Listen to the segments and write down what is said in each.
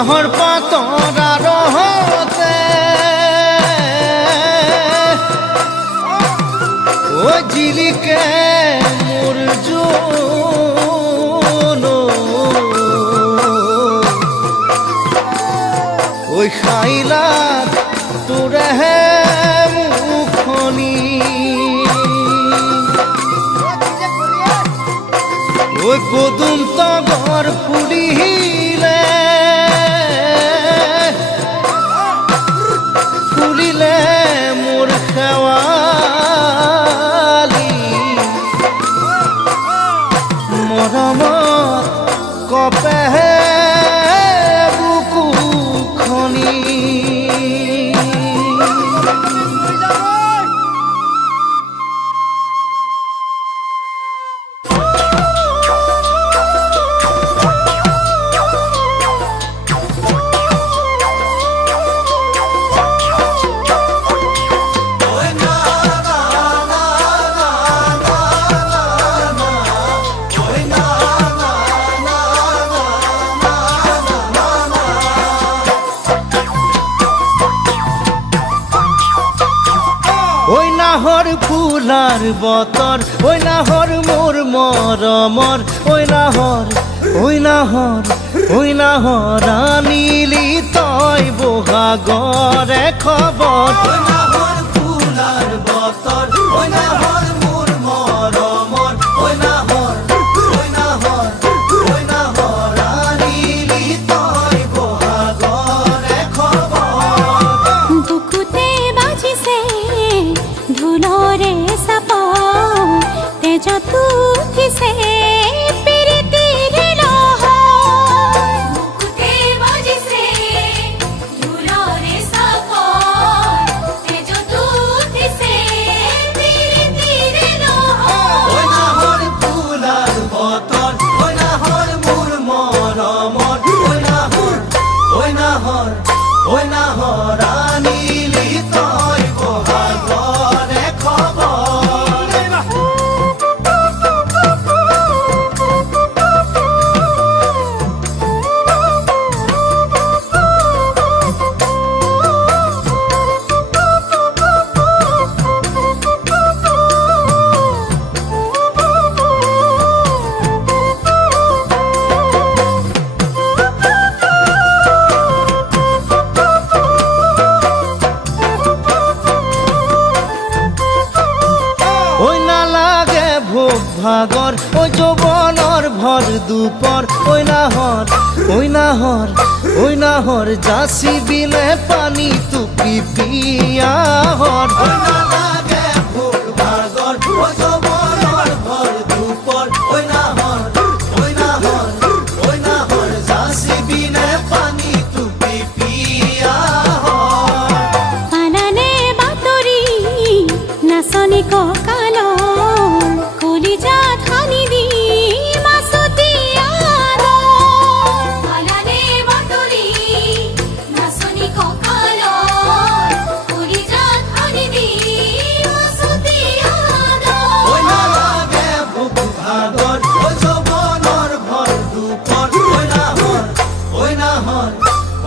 বাঁহৰ পাতৰ আৰহতে ঐ জিলিকে মোৰ জোন ঐ খাইলাক তোৰেহে মুখনি ঐ পদুম তগৰ ফুলিলে ফুলিলে মোৰ শেৱালি মৰমত কপেহে বুকুখনি ঐ নাহৰ ফুলাৰ বতৰ ঐ নাহৰ মোৰ মৰমৰ ঐ নাহৰ আনিলি তই বহাগৰে খবৰ ঐ নাহৰ ফুলাৰ বতৰ ঐ নাহৰ মোৰ মৰমৰ ঐ নাহৰ আনিলি তই বহাগৰে খবৰ বুকুতে বাজিছে ঢোলৰে চাপ তেজত উঠিছে প্ৰীতিৰ লহৰ বুকুতে বাজিছে ঢোলৰে চাপ তেজত উঠিছে প্ৰীতিৰ লহৰ ঐ নাহৰ ফুলাৰ বতৰ ঐ নাহৰ মোৰ মৰমৰ ঐ নাহৰ আনিলি তই বহাগৰে খবৰ ঐ নালাগে ভোগ ভাগৰ ঐ যৌৱনৰ ভৰ দুপৰ ঐ নাহৰ যাচি বিলে পানী টুপি পিয়াহৰ ঐ নালাগে ভোগ ভাগৰ ঐ যৌৱনৰ ভৰ দুপৰ ঐ নাহৰ যাচি বিলে পানী টুপি পিয়াহৰ পালানে বাতৰি নাচনি কঁকালৰ কলিজাত সানি দি মাছতি আদৰ পালানে বাতৰি নাচনি কঁকালৰ কলিজাত সানি দি মাছতি আদৰ ঐ নালাগে ভোগ ভাগৰ ঐ যৌৱনৰ ভৰ দুপৰ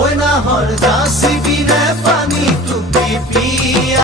ঐ নাহৰ যাচি বিনে পানী টুপি পিয়া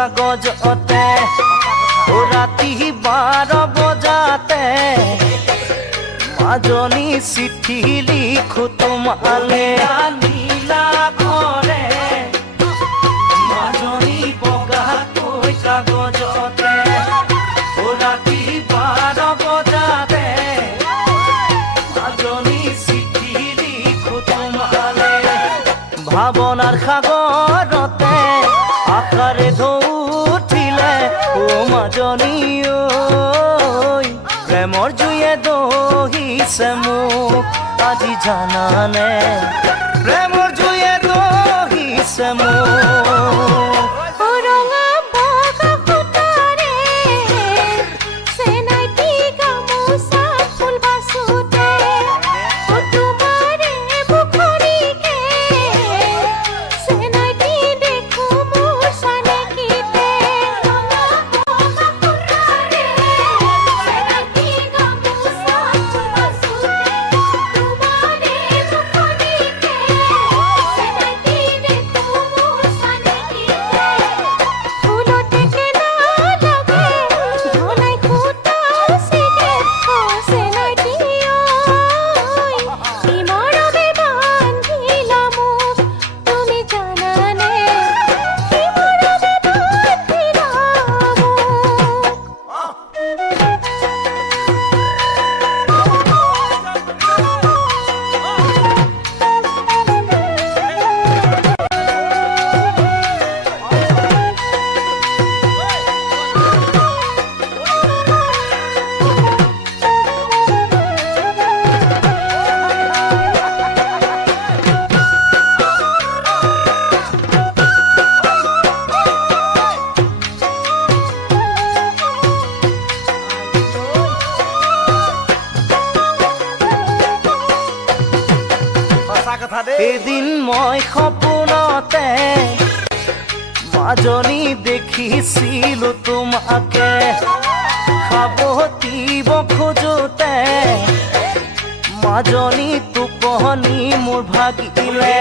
কাগজতে ৰাতি 12 বজাতে মাজনী চিঠি লিখো তোমালে নীলা ঘৰে মাজনী বগাকৈ কাগজতে ৰাতি 12 বজাতে মাজনী চিঠি লিখো তোমালে ভাৱনাৰ সাগৰতে আশাৰে ঢৌ উঠিলে ও মাজনী ঐ প্ৰেমৰ জুয়ে দহিছে মোক আজি জানানে প্ৰেমৰ জুয়ে দহিছে মোক এদিন মই সপোনতে মাজনী দেখিছিলো তোমাকে সাৱটিব খোজোতে মাজনী টোপনি মোৰ ভাগিলে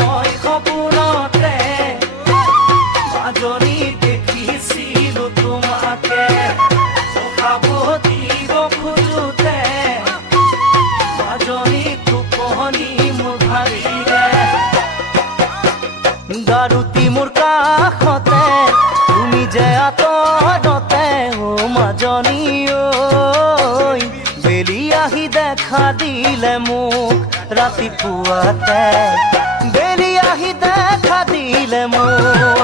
মই সপোনতে মাজনী দেখিছিলো তোমাকে সাৱটিব খোজোতে মাজনী টোপনি মোৰ ভাগিলে গাৰুতি মোৰ কাষতে তুমি যে আঁতৰতে ও মাজনী ঐ বেলি আহি দেখা দিলে মোক ৰাতিপুৱাতে বেলি আহি দেখা দিলে মোক